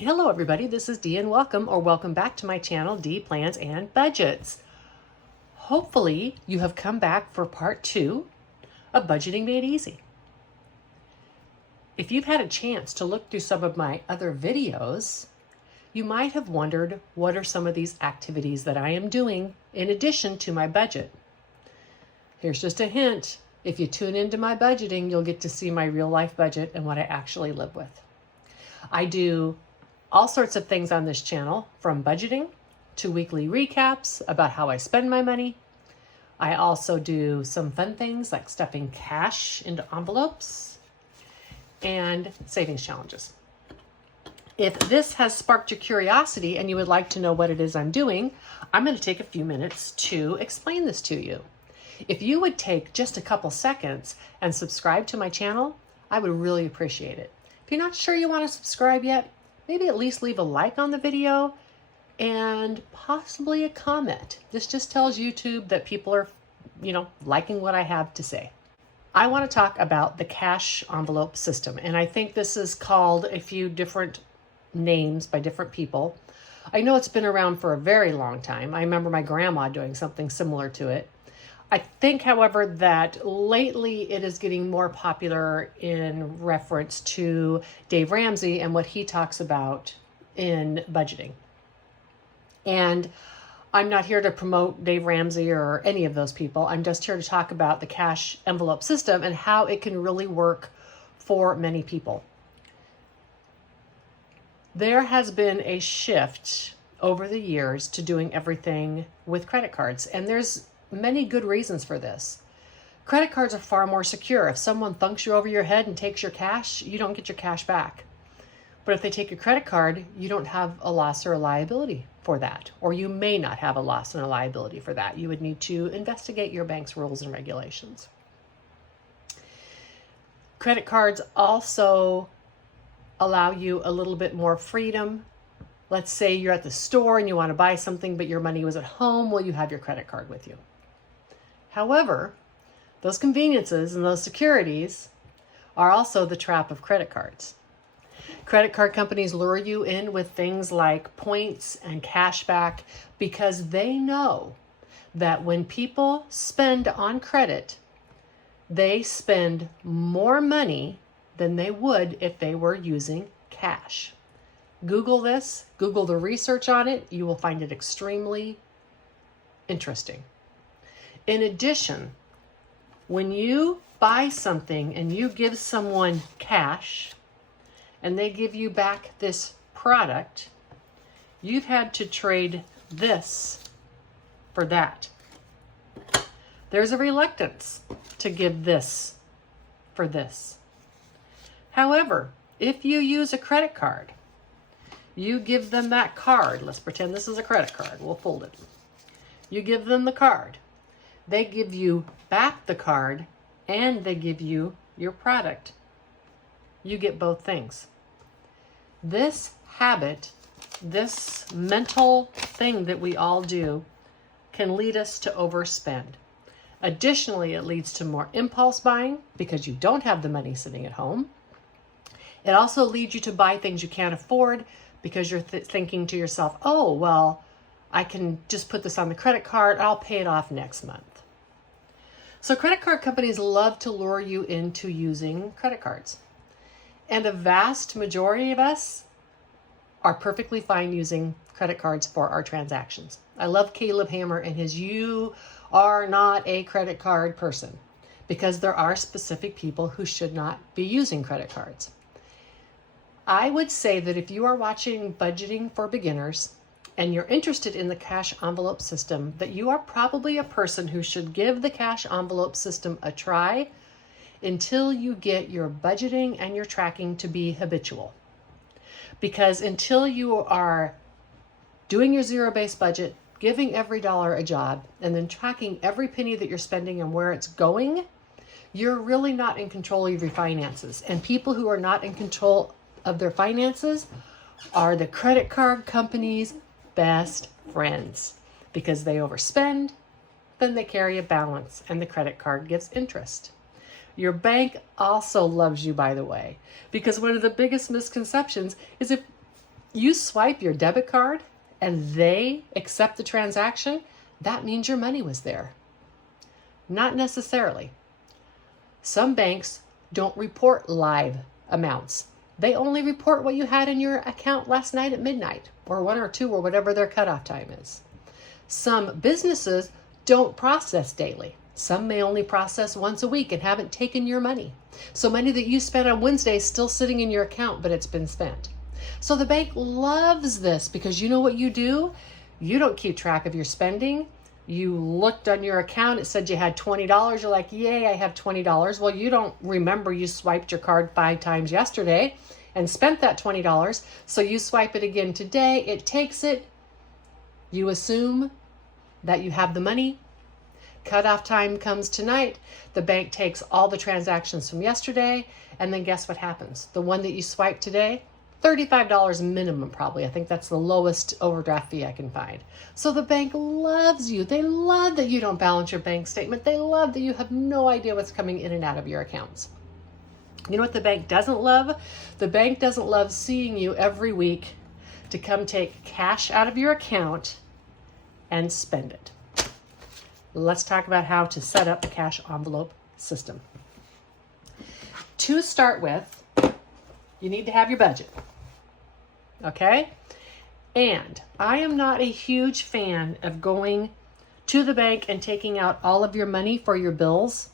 Hello everybody, this is Dee and welcome back to my channel, Dee Plans and Budgets. Hopefully you have come back for part 2 of Budgeting Made Easy. If you've had a chance to look through some of my other videos, you might have wondered what are some of these activities that I am doing in addition to my budget. Here's just a hint. If you tune into my budgeting, you'll get to see my real life budget and what I actually live with. I do all sorts of things on this channel, from budgeting to weekly recaps about how I spend my money. I also do some fun things like stuffing cash into envelopes and savings challenges. If this has sparked your curiosity and you would like to know what it is I'm doing, I'm going to take a few minutes to explain this to you. If you would take just a couple seconds and subscribe to my channel, I would really appreciate it. If you're not sure you want to subscribe yet, maybe at least leave a like on the video and possibly a comment. This just tells YouTube that people are, liking what I have to say. I want to talk about the cash envelope system, and I think this is called a few different names by different people. I know it's been around for a very long time. I remember my grandma doing something similar to it. I think, however, that lately it is getting more popular in reference to Dave Ramsey and what he talks about in budgeting. And I'm not here to promote Dave Ramsey or any of those people. I'm just here to talk about the cash envelope system and how it can really work for many people. There has been a shift over the years to doing everything with credit cards, and there's many good reasons for this. Credit cards are far more secure. If someone thunks you over your head and takes your cash, you don't get your cash back. But if they take your credit card, you don't have a loss or a liability for that, or you may not have a loss and a liability for that. You would need to investigate your bank's rules and regulations. Credit cards also allow you a little bit more freedom. Let's say you're at the store and you want to buy something, but your money was at home. Well, you have your credit card with you. However, those conveniences and those securities are also the trap of credit cards. Credit card companies lure you in with things like points and cash back because they know that when people spend on credit, they spend more money than they would if they were using cash. Google this, Google the research on it. You will find it extremely interesting. In addition, when you buy something and you give someone cash and they give you back this product, you've had to trade this for that. There's a reluctance to give this for this. However, if you use a credit card, you give them that card. Let's pretend this is a credit card. We'll fold it. You give them the card. They give you back the card and they give you your product. You get both things. This habit, this mental thing that we all do, can lead us to overspend. Additionally, it leads to more impulse buying because you don't have the money sitting at home. It also leads you to buy things you can't afford because you're thinking to yourself, oh, well, I can just put this on the credit card. I'll pay it off next month. So credit card companies love to lure you into using credit cards. And a vast majority of us are perfectly fine using credit cards for our transactions. I love Caleb Hammer and his "You are not a credit card person," because there are specific people who should not be using credit cards. I would say that if you are watching Budgeting for Beginners and you're interested in the cash envelope system, that you are probably a person who should give the cash envelope system a try until you get your budgeting and your tracking to be habitual. Because until you are doing your zero-based budget, giving every dollar a job, and then tracking every penny that you're spending and where it's going, you're really not in control of your finances. And people who are not in control of their finances are the credit card companies' best friends, because they overspend, then they carry a balance, and the credit card gives interest. Your bank also loves you, by the way, because one of the biggest misconceptions is You swipe your debit card and they accept the transaction, that means your money was there. Not necessarily. Some banks don't report live amounts. They only report what you had in your account last night at midnight, or 1 or 2, or whatever their cutoff time is. Some businesses don't process daily. Some may only process once a week and haven't taken your money. So money that you spent on Wednesday is still sitting in your account, but it's been spent. So the bank loves this because you know what you do? You don't keep track of your spending. You looked on your account, it said you had $20. You're like, yay, I have $20. Well, you don't remember you swiped your card 5 times yesterday and spent that $20. So you swipe it again today. It takes it. You assume that you have the money. Cutoff time comes tonight. The bank takes all the transactions from yesterday. And then guess what happens? The one that you swiped today, $35 minimum probably. I think that's the lowest overdraft fee I can find. So the bank loves you. They love that you don't balance your bank statement. They love that you have no idea what's coming in and out of your accounts. You know what the bank doesn't love? The bank doesn't love seeing you every week to come take cash out of your account and spend it. Let's talk about how to set up the cash envelope system. To start with, you need to have your budget. Okay? And I am not a huge fan of going to the bank and taking out all of your money for your bills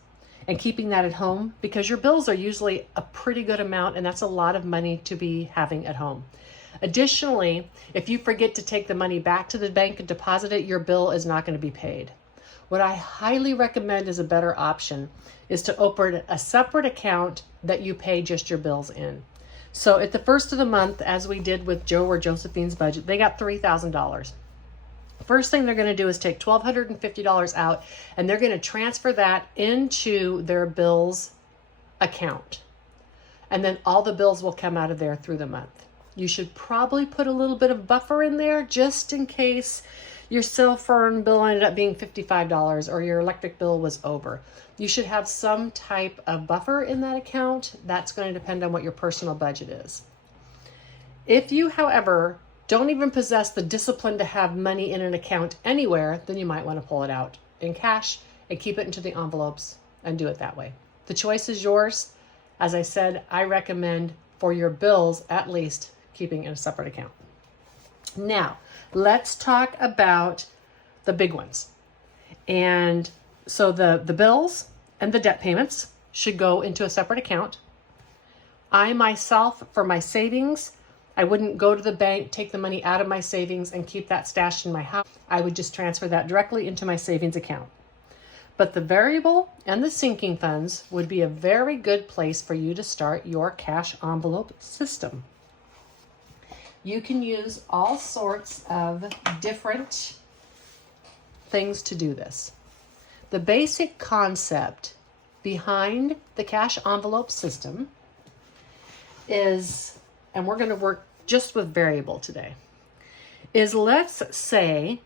and keeping that at home, because your bills are usually a pretty good amount, and that's a lot of money to be having at home. Additionally, if you forget to take the money back to the bank and deposit it, your bill is not going to be paid. What I highly recommend as a better option is to open a separate account that you pay just your bills in. So at the first of the month, as we did with Joe or Josephine's budget, they got $3,000. First thing they're going to do is take $1,250 out, and they're going to transfer that into their bills account. And then all the bills will come out of there through the month. You should probably put a little bit of buffer in there just in case your cell phone bill ended up being $55 or your electric bill was over. You should have some type of buffer in that account. That's going to depend on what your personal budget is. If you, however, don't even possess the discipline to have money in an account anywhere, then you might want to pull it out in cash and keep it into the envelopes and do it that way. The choice is yours. As I said, I recommend for your bills, at least, keeping in a separate account. Now, let's talk about the big ones. And so the bills and the debt payments should go into a separate account. I myself, for my savings, I wouldn't go to the bank, take the money out of my savings and keep that stashed in my house. I would just transfer that directly into my savings account. But the variable and the sinking funds would be a very good place for you to start your cash envelope system. You can use all sorts of different things to do this. The basic concept behind the cash envelope system is, and we're going to work just with variable today, is let's say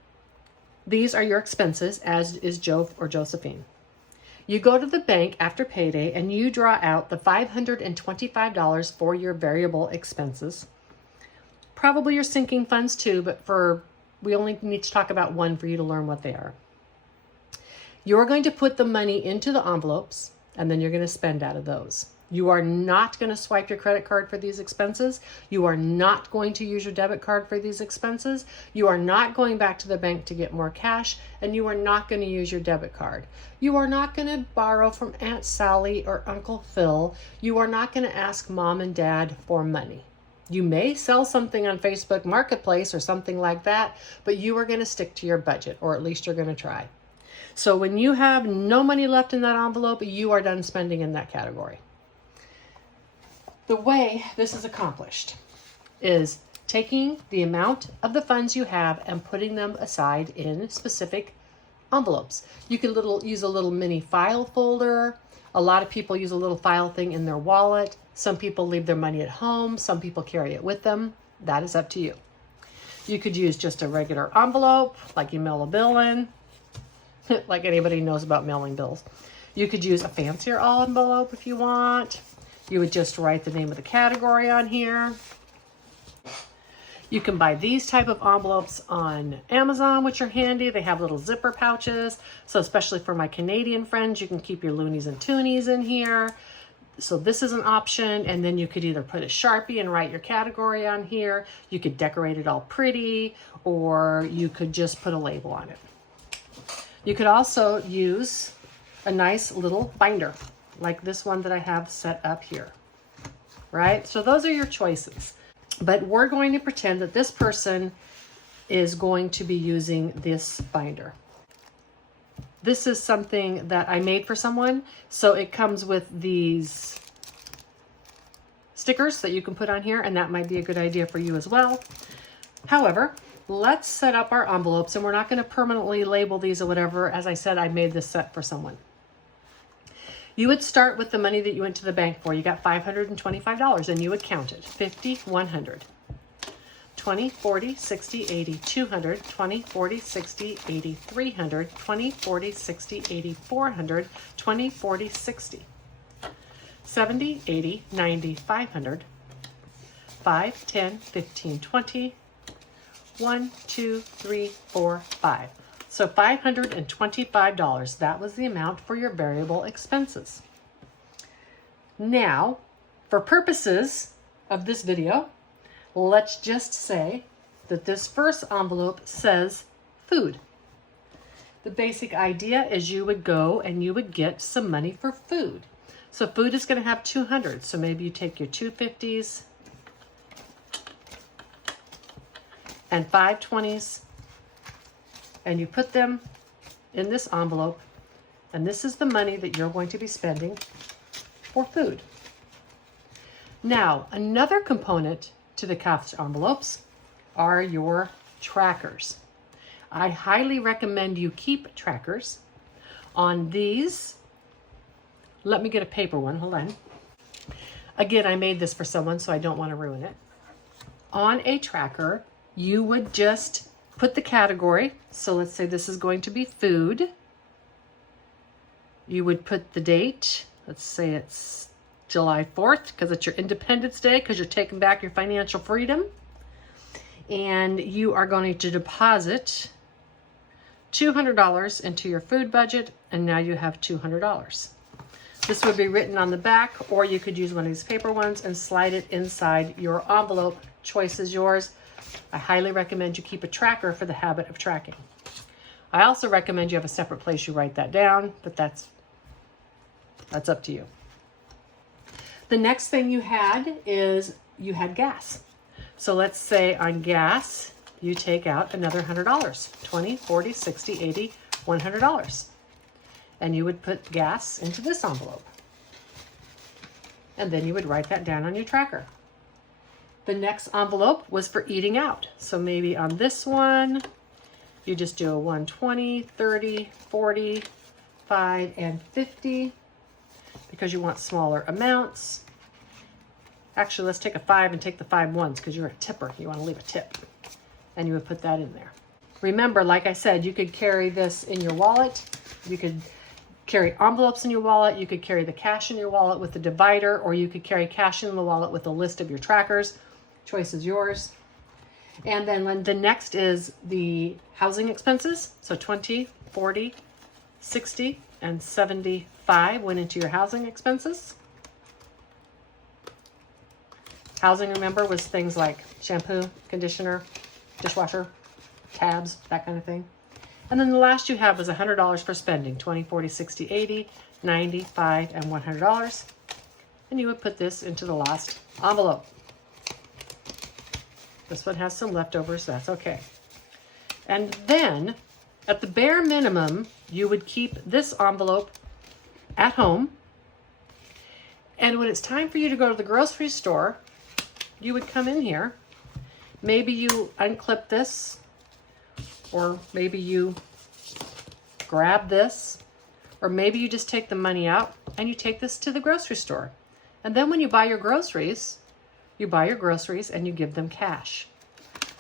these are your expenses, as is Joe or Josephine. You go to the bank after payday and you draw out the $525 for your variable expenses. Probably your sinking funds too, but we only need to talk about one for you to learn what they are. You're going to put the money into the envelopes and then you're going to spend out of those. You are not going to swipe your credit card for these expenses. You are not going to use your debit card for these expenses. You are not going back to the bank to get more cash, and you are not going to use your debit card. You are not going to borrow from Aunt Sally or Uncle Phil. You are not going to ask mom and dad for money. You may sell something on Facebook Marketplace or something like that, but you are going to stick to your budget, or at least you're going to try. So when you have no money left in that envelope, you are done spending in that category. The way this is accomplished is taking the amount of the funds you have and putting them aside in specific envelopes. You can use a little mini file folder. A lot of people use a little file thing in their wallet. Some people leave their money at home. Some people carry it with them. That is up to you. You could use just a regular envelope, like you mail a bill in, like anybody knows about mailing bills. You could use a fancier envelope if you want. You would just write the name of the category on here. You can buy these type of envelopes on Amazon, which are handy. They have little zipper pouches. So especially for my Canadian friends, you can keep your loonies and toonies in here. So this is an option. And then you could either put a Sharpie and write your category on here. You could decorate it all pretty, or you could just put a label on it. You could also use a nice little binder like this one that I have set up here, right? So those are your choices. But we're going to pretend that this person is going to be using this binder. This is something that I made for someone. So it comes with these stickers that you can put on here, and that might be a good idea for you as well. However, let's set up our envelopes, and we're not going to permanently label these or whatever. As I said, I made this set for someone. You would start with the money that you went to the bank for. You got $525, and you would count it. 50, 100, 20, 40, 60, 80, 200, 20, 40, 60, 80, 300, 20, 40, 60, 80, 400, 20, 40, 60, 70, 80, 90, 500, 5, 10, 15, 20, 1, 2, 3, 4, 5. So $525, that was the amount for your variable expenses. Now, for purposes of this video, let's just say that this first envelope says food. The basic idea is you would go and you would get some money for food. So food is going to have 200. So maybe you take your 250s and 520s, and you put them in this envelope, and this is the money that you're going to be spending for food. Now, another component to the cash envelopes are your trackers. I highly recommend you keep trackers. On these, let me get a paper one, hold on. Again, I made this for someone, so I don't want to ruin it. On a tracker, you would just put the category. So let's say this is going to be food. You would put the date. Let's say it's July 4th because it's your Independence Day, because you're taking back your financial freedom. And you are going to deposit $200 into your food budget, and now you have $200. This would be written on the back, or you could use one of these paper ones and slide it inside your envelope. Choice is yours. I highly recommend you keep a tracker for the habit of tracking. I also recommend you have a separate place you write that down, but that's up to you. The next thing you had is you had gas. So let's say on gas, you take out another $100, 20, 40, 60, 80, $100. And you would put gas into this envelope. And then you would write that down on your tracker. The next envelope was for eating out. So maybe on this one, you just do a 120, 30, 40, 5, and 50 because you want smaller amounts. Actually, let's take a 5 and take the 5 ones because you're a tipper. You want to leave a tip. And you would put that in there. Remember, like I said, you could carry this in your wallet. You could carry envelopes in your wallet. You could carry the cash in your wallet with the divider, or you could carry cash in the wallet with a list of your trackers. Choice is yours. And then when the next is the housing expenses. So 20, 40, 60, and 75 went into your housing expenses. Housing, remember, was things like shampoo, conditioner, dishwasher, tabs, that kind of thing. And then the last you have is $100 for spending, 20, 40, 60, 80, 90, 5, and $100. And you would put this into the last envelope. This one has some leftovers, that's okay. And then, at the bare minimum, you would keep this envelope at home. And when it's time for you to go to the grocery store, you would come in here. Maybe you unclip this, or maybe you grab this, or maybe you just take the money out and you take this to the grocery store. And then when you buy your groceries and you give them cash.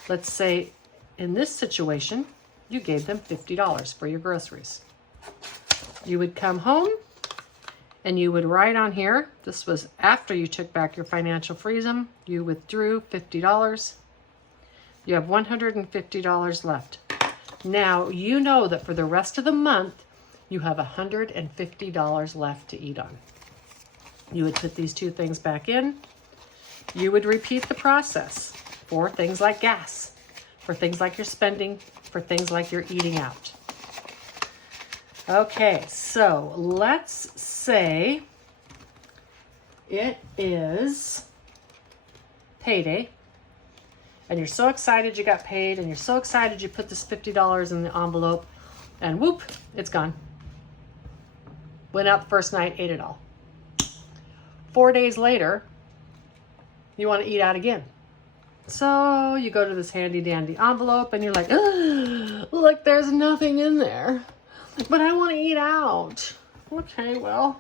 Let's say in this situation, you gave them $50 for your groceries. You would come home and you would write on here, this was after you took back your financial freedom, you withdrew $50. You have $150 left. Now, you know that for the rest of the month, you have $150 left to eat on. You would put these two things back in. You would repeat the process for things like gas, for things like your spending, for things like your eating out. Okay, so let's say it is payday, and you're so excited you got paid, and you're so excited you put this $50 in the envelope, and whoop, it's gone. Went out the first night, ate it all. 4 days later, you want to eat out again. So you go to this handy dandy envelope and you're like, look, there's nothing in there, but I want to eat out. Okay, well,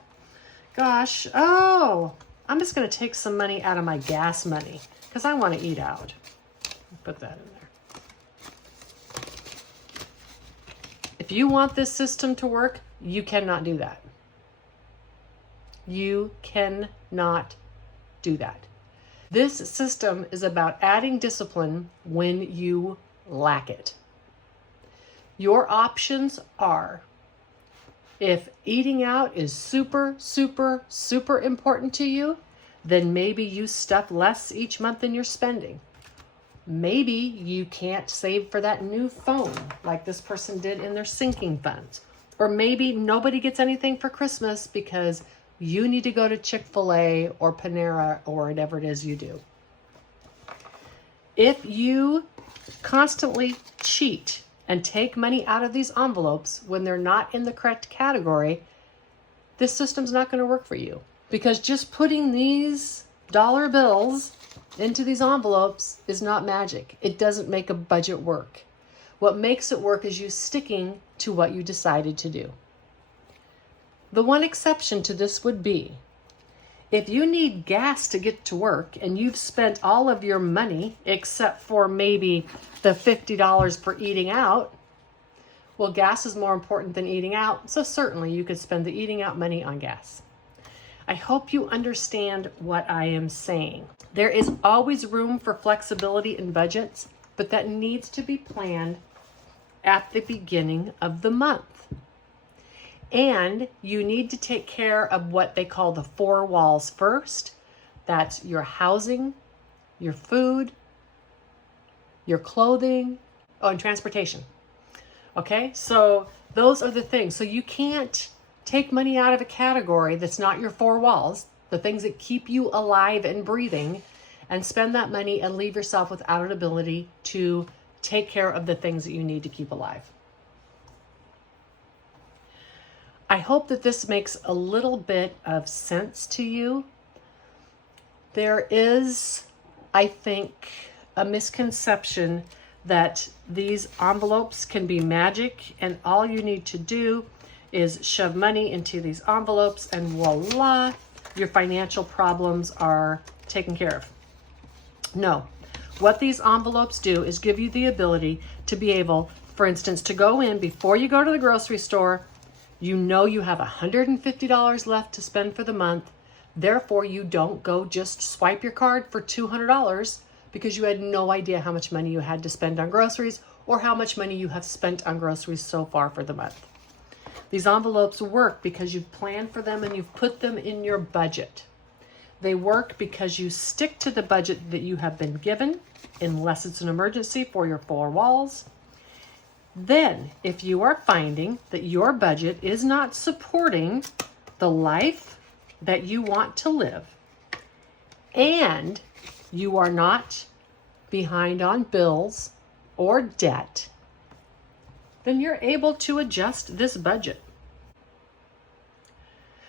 gosh, I'm just going to take some money out of my gas money because I want to eat out. Put that in there. If you want this system to work, you cannot do that. You cannot do that. This system is about adding discipline when you lack it. Your options are, if eating out is super, super, super important to you, then maybe you stuff less each month than you're spending. Maybe you can't save for that new phone like this person did in their sinking funds. Or maybe nobody gets anything for Christmas because you need to go to Chick-fil-A or Panera or whatever it is you do. If you constantly cheat and take money out of these envelopes when they're not in the correct category, this system's not going to work for you. Because just putting these dollar bills into these envelopes is not magic. It doesn't make a budget work. What makes it work is you sticking to what you decided to do. The one exception to this would be, if you need gas to get to work and you've spent all of your money except for maybe the $50 for eating out, well, gas is more important than eating out, so certainly you could spend the eating out money on gas. I hope you understand what I am saying. There is always room for flexibility in budgets, but that needs to be planned at the beginning of the month. And you need to take care of what they call the 4 walls first. That's your housing, your food, your clothing, and transportation. Okay, so those are the things. So you can't take money out of a category that's not your 4 walls, the things that keep you alive and breathing, and spend that money and leave yourself without an ability to take care of the things that you need to keep alive. I hope that this makes a little bit of sense to you. There is, I think, a misconception that these envelopes can be magic and all you need to do is shove money into these envelopes and voila, your financial problems are taken care of. No, what these envelopes do is give you the ability to be able, for instance, to go in before you go to the grocery store. You know you have $150 left to spend for the month. Therefore, you don't go just swipe your card for $200 because you had no idea how much money you had to spend on groceries or how much money you have spent on groceries so far for the month. These envelopes work because you've planned for them and you've put them in your budget. They work because you stick to the budget that you have been given, unless it's an emergency for your 4 walls. Then, if you are finding that your budget is not supporting the life that you want to live, and you are not behind on bills or debt, then you're able to adjust this budget.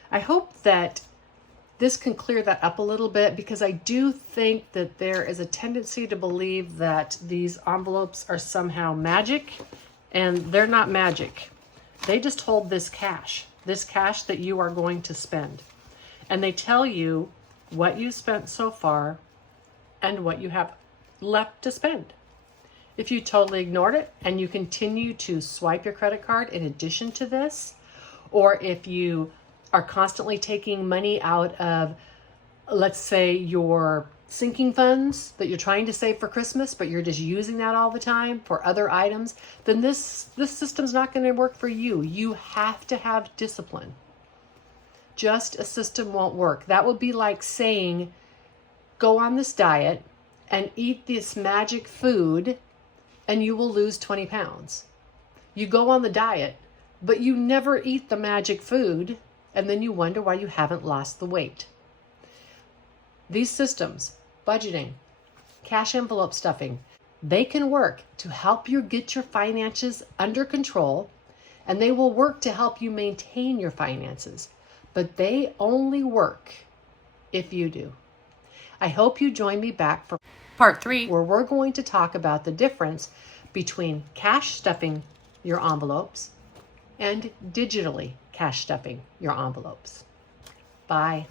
I hope that this can clear that up a little bit, because I do think that there is a tendency to believe that these envelopes are somehow magic. And they're not magic. They just hold this cash that you are going to spend. And they tell you what you spent so far and what you have left to spend. If you totally ignored it and you continue to swipe your credit card in addition to this, or if you are constantly taking money out of, let's say, your sinking funds that you're trying to save for Christmas, but you're just using that all the time for other items, then this system's not going to work for you. You have to have discipline. Just a system won't work. That would be like saying, go on this diet and eat this magic food and you will lose 20 pounds. You go on the diet, but you never eat the magic food, and then you wonder why you haven't lost the weight. These systems, budgeting, cash envelope stuffing, they can work to help you get your finances under control, and they will work to help you maintain your finances, but they only work if you do. I hope you join me back for part 3, where we're going to talk about the difference between cash stuffing your envelopes and digitally cash stuffing your envelopes. Bye.